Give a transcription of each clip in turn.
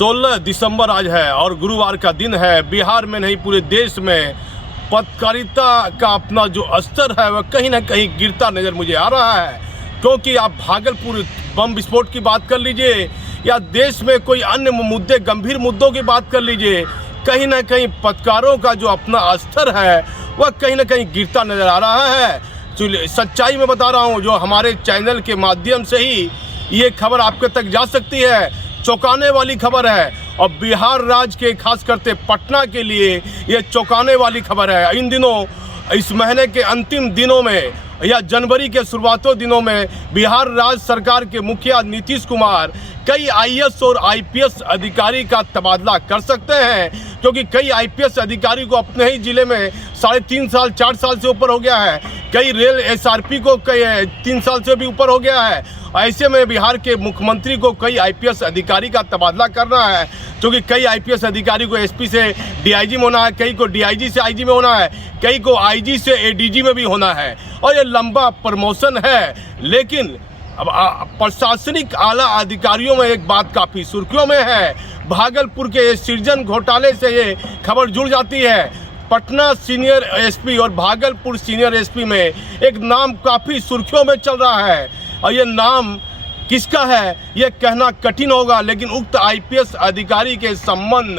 16 दिसंबर आज है और गुरुवार का दिन है। बिहार में नहीं पूरे देश में पत्रकारिता का अपना जो स्तर है वह कहीं ना कहीं गिरता नज़र मुझे आ रहा है। क्योंकि आप भागलपुर बम विस्फोट की बात कर लीजिए या देश में कोई अन्य मुद्दे, गंभीर मुद्दों की बात कर लीजिए, कहीं ना कहीं पत्रकारों का जो अपना स्तर है वह कहीं ना कहीं गिरता नज़र आ रहा है। सच्चाई में बता रहा हूँ, जो हमारे चैनल के माध्यम से ही ये खबर आपके तक जा सकती है, चौंकाने वाली खबर है। और बिहार राज्य के खास करते पटना के लिए ये चौंकाने वाली खबर है। इन दिनों, इस महीने के अंतिम दिनों में या जनवरी के शुरुआती दिनों में बिहार राज्य सरकार के मुखिया नीतीश कुमार कई आईएएस और आईपीएस अधिकारी का तबादला कर सकते हैं। क्योंकि कई आईपीएस अधिकारी को अपने ही जिले में 3.5 साल 4 साल से ऊपर हो गया है, कई रेल एसआरपी को कई 3 साल से भी ऊपर हो गया है। ऐसे में बिहार के मुख्यमंत्री को कई आईपीएस अधिकारी का तबादला करना है, क्योंकि कई आईपीएस अधिकारी को एसपी से डीआईजी में होना है, कई को डीआईजी से आईजी में होना है, कई को आईजी से एडीजी में भी होना है। और ये लंबा प्रमोशन है। लेकिन अब प्रशासनिक आला अधिकारियों में एक बात काफ़ी सुर्खियों में है। भागलपुर के सृजन घोटाले से ये खबर जुड़ जाती है। पटना सीनियर एसपी और भागलपुर सीनियर एसपी में एक नाम काफ़ी सुर्खियों में चल रहा है। और ये नाम किसका है ये कहना कठिन होगा, लेकिन उक्त आईपीएस अधिकारी के संबंध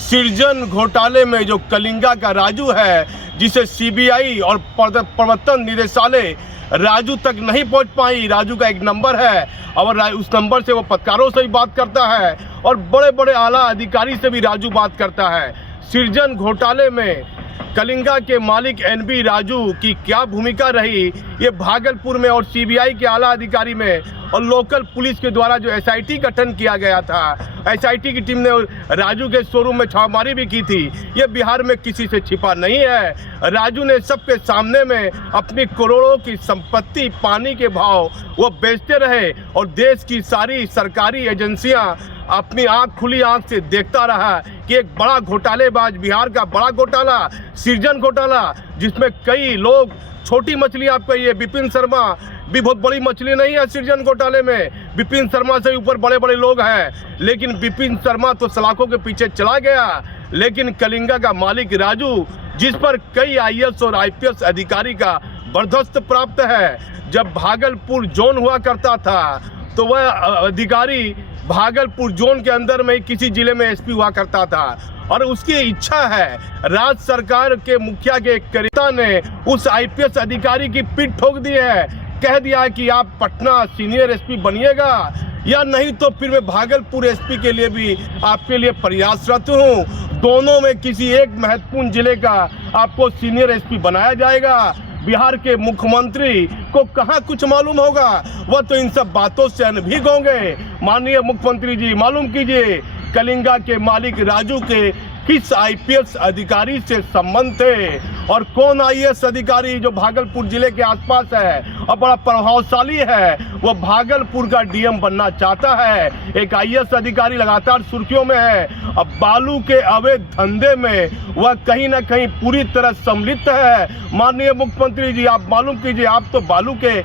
सृजन घोटाले में जो कलिंगा का राजू है, जिसे सीबीआई और प्रवर्तन निदेशालय राजू तक नहीं पहुंच पाई। राजू का एक नंबर है और उस नंबर से वो पत्रकारों से भी बात करता है और बड़े बड़े आला अधिकारी से भी राजू बात करता है। सृजन घोटाले में कलिंगा के मालिक एनबी राजू की क्या भूमिका रही, ये भागलपुर में और सीबीआई के आला अधिकारी में और लोकल पुलिस के द्वारा जो एसआईटी गठन किया गया था, एसआईटी की टीम ने राजू के शोरूम में छापामारी भी की थी, ये बिहार में किसी से छिपा नहीं है। राजू ने सबके सामने में अपनी करोड़ों की संपत्ति पानी के भाव वो बेचते रहे और देश की सारी सरकारी एजेंसियां अपनी खुली आंख से देखता रहा कि एक बड़ा घोटालेबाज, बिहार का बड़ा घोटाला, सृजन घोटाला, जिसमें कई लोग, छोटी मछली आप कहिए, विपिन शर्मा भी बहुत बड़ी मछली नहीं है सृजन घोटाले में, विपिन शर्मा से ऊपर बड़े बड़े लोग हैं। लेकिन विपिन शर्मा तो सलाखों के पीछे चला गया, लेकिन कलिंगा का मालिक राजू, जिस पर कई आईएएस और आईपीएस अधिकारी का बर्खास्त प्राप्त है, जब भागलपुर जोन हुआ करता था तो वह अधिकारी भागलपुर जोन के अंदर में किसी जिले में एसपी हुआ करता था और उसकी इच्छा है, राज्य सरकार के मुखिया के करीता ने उस आईपीएस अधिकारी की पीठ ठोक दी है, कह दिया कि आप पटना सीनियर एसपी बनिएगा या नहीं तो फिर मैं भागलपुर एसपी के लिए भी आपके लिए प्रयासरत हूँ। दोनों में किसी एक महत्वपूर्ण जिले का आपको सीनियर एसपी बनाया जाएगा। बिहार के मुख्यमंत्री को कहाँ कुछ मालूम होगा, वह तो इन सब बातों से अनभिज्ञ होंगे। माननीय मुख्यमंत्री जी, मालूम कीजिए कलिंगा के मालिक राजू के किस आईपीएस अधिकारी से संबंध थे और कौन आईएएस अधिकारी जो भागलपुर जिले के आसपास है और बड़ा प्रभावशाली है, वो भागलपुर का डीएम बनना चाहता है। एक आईएएस अधिकारी लगातार सुर्खियों में है। अब बालू के अवैध धंधे में वह कहीं ना कहीं पूरी तरह सम्मिलित है। माननीय मुख्यमंत्री जी, आप मालूम कीजिए, आप तो बालू के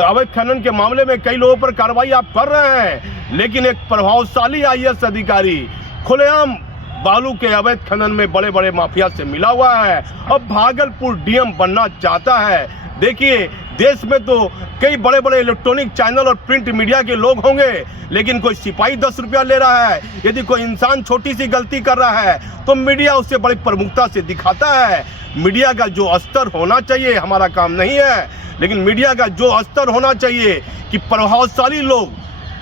अवैध खनन के मामले में कई लोगों पर कार्रवाई आप कर रहे हैं, लेकिन एक प्रभावशाली आईएएस अधिकारी खुलेआम बालू के अवैध खनन में बड़े बड़े माफिया से मिला हुआ है और भागलपुर डीएम बनना चाहता है। देखिए, देश में तो कई बड़े बड़े इलेक्ट्रॉनिक चैनल और प्रिंट मीडिया के लोग होंगे, लेकिन कोई सिपाही 10 रुपया ले रहा है, यदि कोई इंसान छोटी सी गलती कर रहा है तो मीडिया उसे बड़ी प्रमुखता से दिखाता है। मीडिया का जो स्तर होना चाहिए, हमारा काम नहीं है, लेकिन मीडिया का जो स्तर होना चाहिए कि प्रभावशाली लोग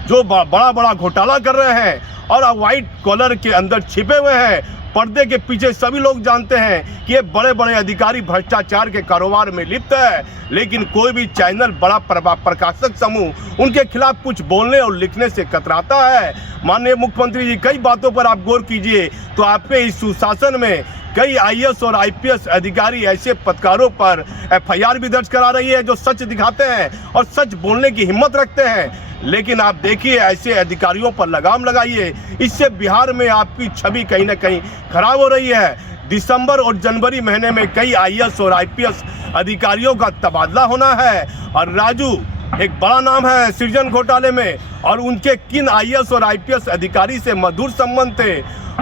जो बड़ा बड़ा घोटाला कर रहे हैं और व्हाइट कॉलर के अंदर छिपे हुए हैं, पर्दे के पीछे सभी लोग जानते हैं कि ये बड़े बड़े अधिकारी भ्रष्टाचार के कारोबार में लिप्त है, लेकिन कोई भी चैनल, बड़ा प्रकाशक समूह उनके खिलाफ कुछ बोलने और लिखने से कतराता है। माननीय मुख्यमंत्री जी, कई बातों पर आप गौर कीजिए तो आपके इस सुशासन में कई आईएएस और आईपीएस अधिकारी ऐसे पत्रकारों पर एफआईआर भी दर्ज करा रही है जो सच दिखाते हैं और सच बोलने की हिम्मत रखते हैं। लेकिन आप देखिए, ऐसे अधिकारियों पर लगाम लगाइए, इससे बिहार में आपकी छवि कहीं ना कहीं खराब हो रही है। दिसंबर और जनवरी महीने में कई आईएएस और आईपीएस अधिकारियों का तबादला होना है और राजू एक बड़ा नाम है सृजन घोटाले में, और उनके किन आईएएस और आईपीएस अधिकारी से मधुर संबंध थे।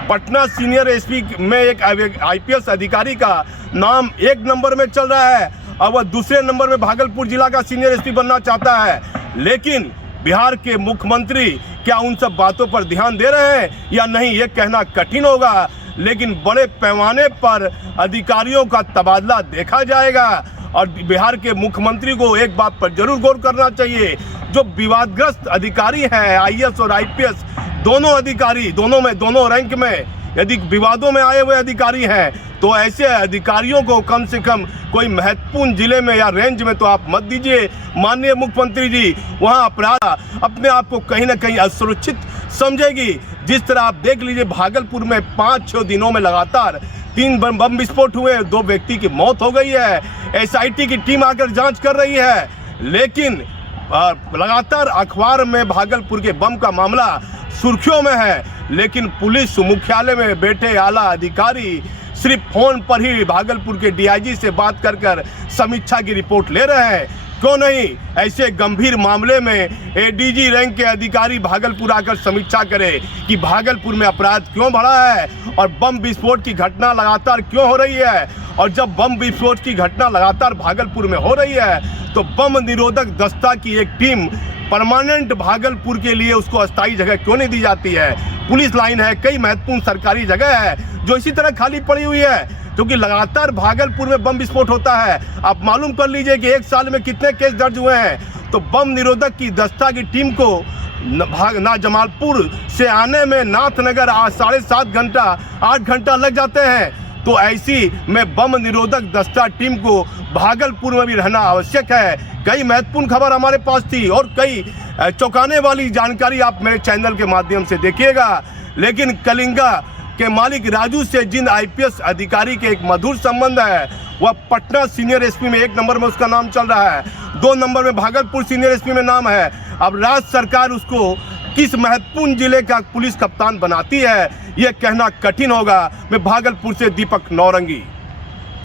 पटना सीनियर एसपी में एक आईपीएस अधिकारी का नाम 1 नंबर में चल रहा है और वह दूसरे नंबर में भागलपुर जिला का सीनियर एसपी बनना चाहता है। लेकिन बिहार के मुख्यमंत्री क्या उन सब बातों पर ध्यान दे रहे हैं या नहीं, ये कहना कठिन होगा। लेकिन बड़े पैमाने पर अधिकारियों का तबादला देखा जाएगा और बिहार के मुख्यमंत्री को एक बात पर जरूर गौर करना चाहिए, जो विवादग्रस्त अधिकारी हैं आईएएस और आईपीएस दोनों अधिकारी, दोनों रैंक में यदि विवादों में आए हुए अधिकारी हैं तो ऐसे अधिकारियों को कम से कम कोई महत्वपूर्ण जिले में या रेंज में तो आप मत दीजिए माननीय मुख्यमंत्री जी। वहां अपराध अपने आप को कहीं ना कहीं असुरक्षित समझेगी। जिस तरह आप देख लीजिए भागलपुर में 5-6 दिनों में लगातार 3 बम विस्फोट हुए, 2 व्यक्ति की मौत हो गई है। एसआईटी की टीम आकर जांच कर रही है, लेकिन लगातार अखबार में भागलपुर के बम का मामला सुर्खियों में है। लेकिन पुलिस मुख्यालय में बैठे आला अधिकारी सिर्फ फोन पर ही भागलपुर के डीआईजी से बात कर समीक्षा की रिपोर्ट ले रहे हैं। क्यों नहीं ऐसे गंभीर मामले में एडीजी रैंक के अधिकारी भागलपुर आकर समीक्षा करे कि भागलपुर में अपराध क्यों बढ़ा है और बम विस्फोट की घटना लगातार क्यों हो रही है। और जब बम विस्फोट की घटना लगातार भागलपुर में हो रही है तो बम निरोधक दस्ता की एक टीम परमानेंट भागलपुर के लिए उसको अस्थायी जगह क्यों नहीं दी जाती है। पुलिस लाइन है, कई महत्वपूर्ण सरकारी जगह है जो इसी तरह खाली पड़ी हुई है, क्योंकि लगातार भागलपुर में बम विस्फोट होता है। आप मालूम कर लीजिए कि 1 साल में कितने केस दर्ज हुए हैं। तो बम निरोधक की दस्ता की टीम को ना जमालपुर से आने में नाथनगर 7.5 घंटा 8 घंटा लग जाते हैं। तो ऐसी में बम निरोधक दस्ता टीम को भागलपुर में भी रहना आवश्यक है। कई महत्वपूर्ण खबर हमारे पास थी और कई चौंकाने वाली जानकारी आप मेरे चैनल के माध्यम से देखिएगा। लेकिन कलिंगा के मालिक राजू से जिन आईपीएस अधिकारी के एक मधुर संबंध है, वह पटना सीनियर एसपी में 1 नंबर में उसका नाम चल रहा है, 2 नंबर में भागलपुर सीनियर एसपी में नाम है। अब राज्य सरकार उसको किस महत्वपूर्ण जिले का पुलिस कप्तान बनाती है, यह कहना कठिन होगा। मैं भागलपुर से दीपक नौरंगी।